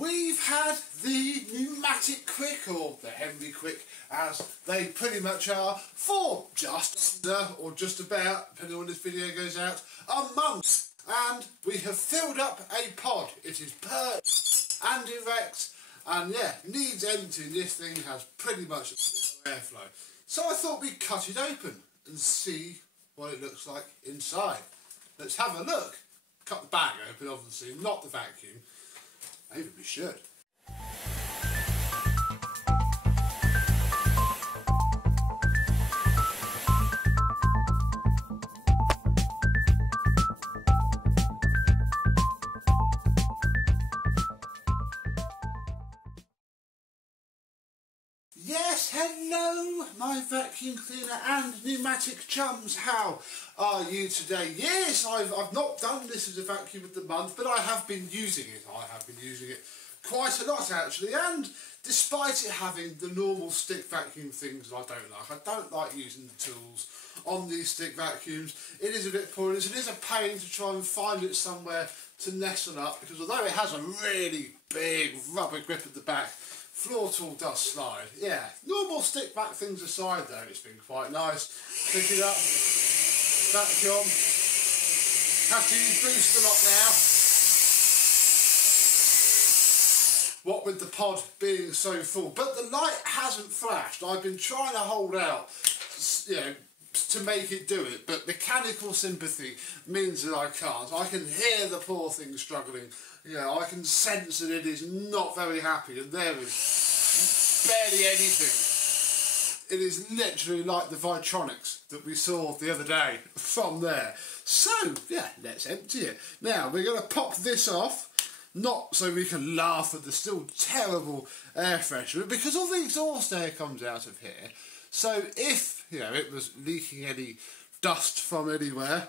We've had the Numatic Quick, or the Henry Quick as they pretty much are, for just under, or just about, depending on when this video goes out, a month. And we have filled up a pod. It is perched and erect, and yeah, needs emptying. This thing has pretty much no airflow. So I thought we'd cut it open and see what it looks like inside. Let's have a look. Cut the bag open, obviously, not the vacuum. Maybe we should. Yes, hello, my vacuum cleaner and pneumatic chums. How are you today? Yes, I've not done this as a vacuum of the month, but I have been using it. I have been using it quite a lot, actually, and despite it having the normal stick vacuum things that I don't like using the tools on these stick vacuums. It is a bit pointless. It is a pain to try and find it somewhere to nestle up, because although it has a really big rubber grip at the back, floor tool does slide. Yeah, normal stick back things aside though, it's been quite nice. Pick it up, vacuum. Have to use boost a lot now. What with the pod being so full. But the light hasn't flashed. I've been trying to hold out, you know, to make it do it, but mechanical sympathy means that I can't. I can hear the poor thing struggling. You know, I can sense that it is not very happy, and there is barely anything. It is literally like the Vitronics that we saw the other day from there. So, yeah, let's empty it. Now, we're going to pop this off, not so we can laugh at the still terrible air freshener, because all the exhaust air comes out of here. So if, you know, it was leaking any dust from anywhere,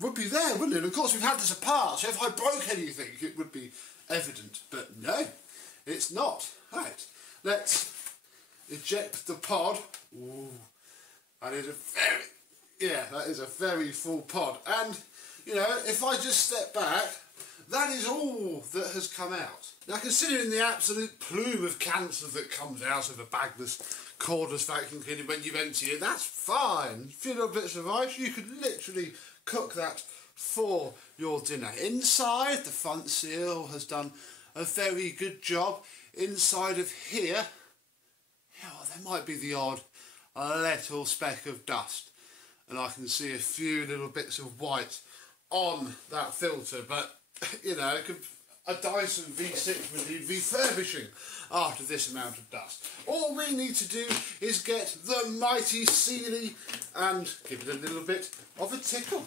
would be there, wouldn't it? Of course, we've had this apart, so if I broke anything, it would be evident. But no, it's not. Right, let's eject the pod. Ooh, that is a very full pod. And, you know, if I just step back, that is all that has come out. Now, considering the absolute plume of cancer that comes out of a bagless, cordless vacuum cleaner when you empty it, that's fine. A few little bits of ice, you could literally cook that for your dinner. Inside, the front seal has done a very good job. Inside of here, oh, there might be the odd little speck of dust, and I can see a few little bits of white on that filter, but you know, a Dyson V6 would need refurbishing after this amount of dust. All we need to do is get the mighty Sealy and give it a little bit of a tickle.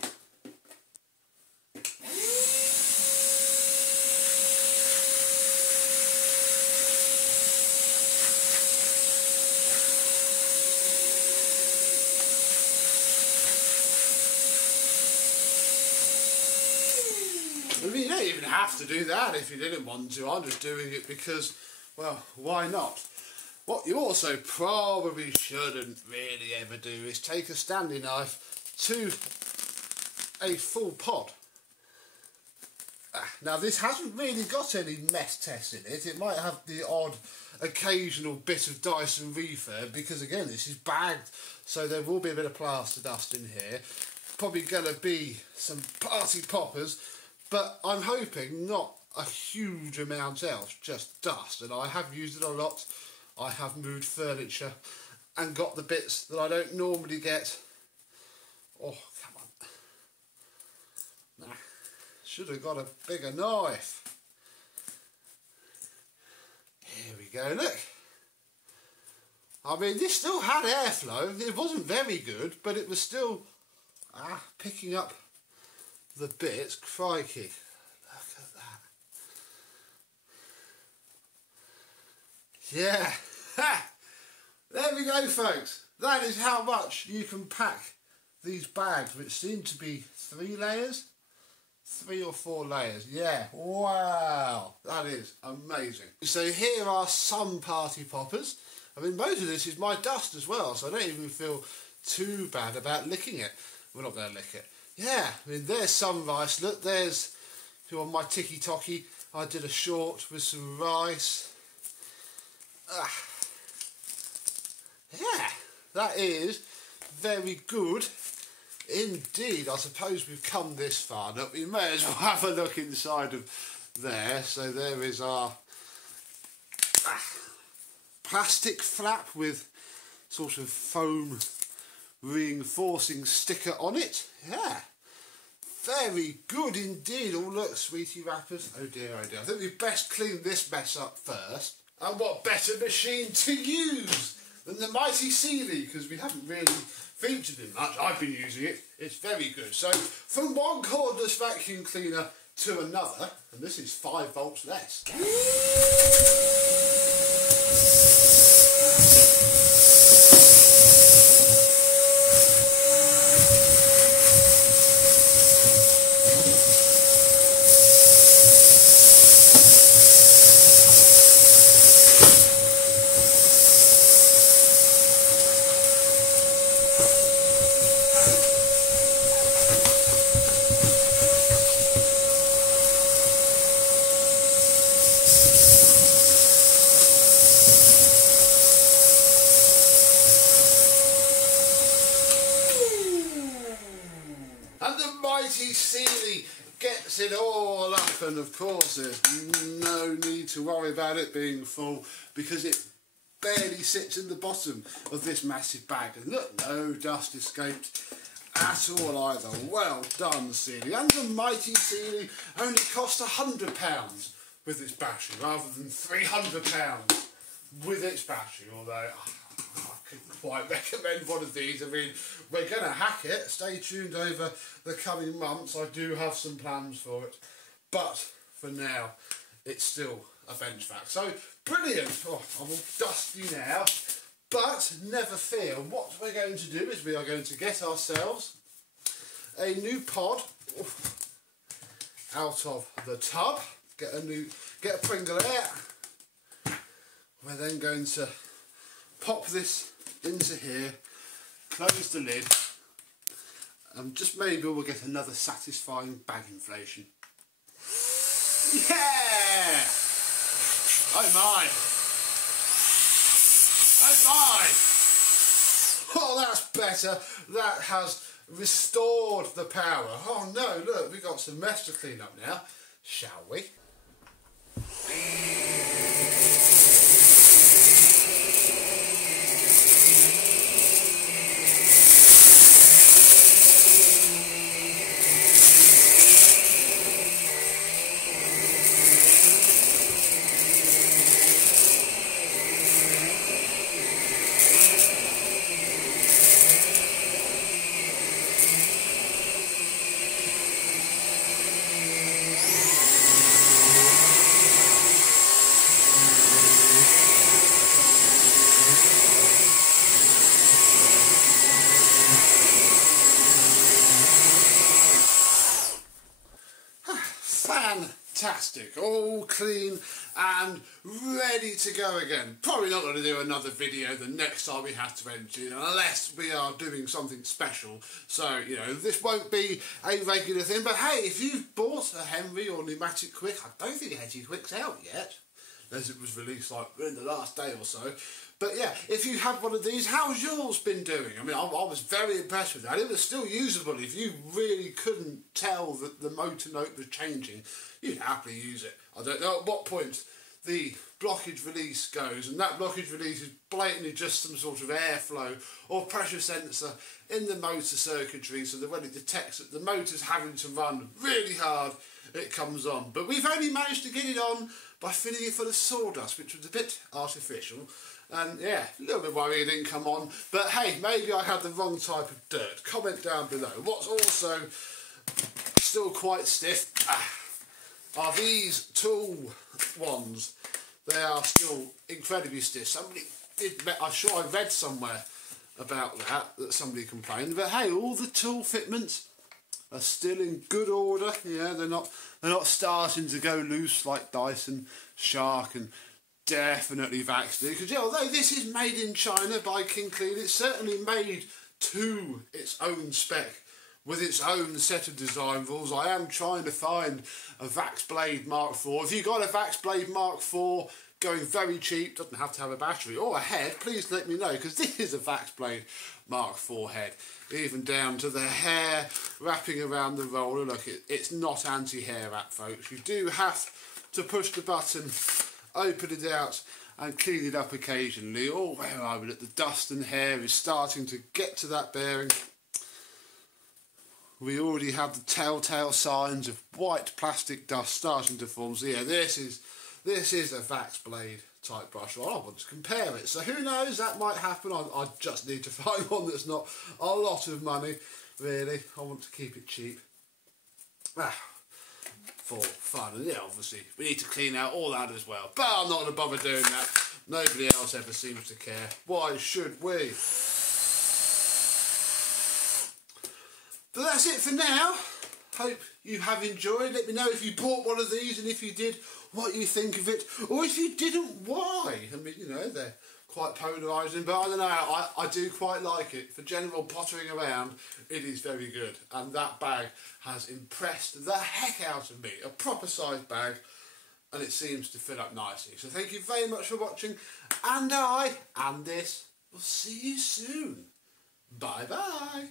I mean, you don't even have to do that if you didn't want to. I'm just doing it because, well, why not? What you also probably shouldn't really ever do is take a Stanley knife to a full pod. Now, this hasn't really got any mess tests in it. It might have the odd occasional bit of Dyson refurb because, again, this is bagged, so there will be a bit of plaster dust in here. Probably going to be some party poppers, but I'm hoping not a huge amount else, just dust. And I have used it a lot. I have moved furniture and got the bits that I don't normally get. Oh, come on. Nah, should have got a bigger knife. Here we go, look. I mean, this still had airflow. It wasn't very good, but it was still picking up the bits. Crikey, look at that. Yeah, ha! There we go, folks. That is how much you can pack these bags, which seem to be 3 layers, 3 or 4 layers. Yeah, wow, that is amazing. So here are some party poppers. I mean, most of this is my dust as well, so I don't even feel too bad about licking it. We're not going to lick it. Yeah, I mean, there's some rice. Look, there's, if you're on my ticky-tocky, I did a short with some rice. Yeah, that is very good indeed. I suppose we've come this far, but we may as well have a look inside of there. So there is our plastic flap with sort of foam reinforcing sticker on it. Yeah, very good indeed. Oh look, sweetie wrappers. Oh dear, oh dear. I think we best clean this mess up first. And what better machine to use than the mighty Sealy, because we haven't really featured it much. I've been using it. It's very good. So from one cordless vacuum cleaner to another, and this is 5 volts less. Sealy gets it all up, and of course there's no need to worry about it being full because it barely sits in the bottom of this massive bag. And look, no dust escaped at all either. Well done, Sealy. And the mighty Sealy only cost £100 with its battery rather than £300 with its battery, although I couldn't quite recommend one of these. I mean, we're going to hack it. Stay tuned over the coming months. I do have some plans for it. But for now, it's still a bench vac. So, brilliant. Oh, I'm all dusty now. But never fear. What we're going to do is we are going to get ourselves a new pod out of the tub. Get a Pringle out. We're then going to pop this into here, close the lid, and just maybe we'll get another satisfying bag inflation. Yeah! Oh my! Oh my! Oh, that's better. That has restored the power. Oh no, look, we've got some mess to clean up now, shall we? Fantastic, all clean and ready to go again. Probably not going to do another video the next time we have to empty it, unless we are doing something special. So, you know, this won't be a regular thing. But hey, if you've bought a Henry or Numatic Quick, I don't think Henry Quick's out yet, unless it was released like in the last day or so. But yeah, if you have one of these, how's yours been doing? I mean, I was very impressed with that. It was still usable. If you really couldn't tell that the motor note was changing, you'd happily use it. I don't know at what point the blockage release goes, and that blockage release is blatantly just some sort of airflow or pressure sensor in the motor circuitry, so that when it detects that the motor's having to run really hard, it comes on. But we've only managed to get it on by filling it full of sawdust, which was a bit artificial. And yeah, a little bit worried it didn't come on. But hey, maybe I had the wrong type of dirt. Comment down below. What's also still quite stiff are these tool ones. They are still incredibly stiff. Somebody did, I'm sure I read somewhere about that somebody complained. But hey, all the tool fitments are still in good order. Yeah, they're not starting to go loose like Dyson, Shark and definitely Vaxley, because yeah, although this is made in China by King Clean, it's certainly made to its own spec with its own set of design rules. I am trying to find a Vax Blade Mark IV. If you've got a Vax Blade Mark IV going very cheap, doesn't have to have a battery or a head, please let me know, because this is a Vax Blade Mark IV head. Even down to the hair wrapping around the roller. Look, it's not anti-hair wrap, folks. You do have to push the button, open it out and clean it up occasionally. Oh, where are we? The dust and hair is starting to get to that bearing. We already have the telltale signs of white plastic dust starting to form. So yeah, this is a Vax Blade type brush. Well, I want to compare it. So who knows, that might happen. I just need to find one that's not a lot of money, really. I want to keep it cheap. For fun. And yeah, obviously, we need to clean out all that as well. But I'm not going to bother doing that. Nobody else ever seems to care. Why should we? But that's it for now. Hope you have enjoyed. Let me know if you bought one of these, and if you did, what you think of it. Or if you didn't, why? I mean, you know, they're quite polarising, but I don't know, I do quite like it. For general pottering around, it is very good. And that bag has impressed the heck out of me. A proper sized bag, and it seems to fill up nicely. So thank you very much for watching, and this will see you soon. Bye bye.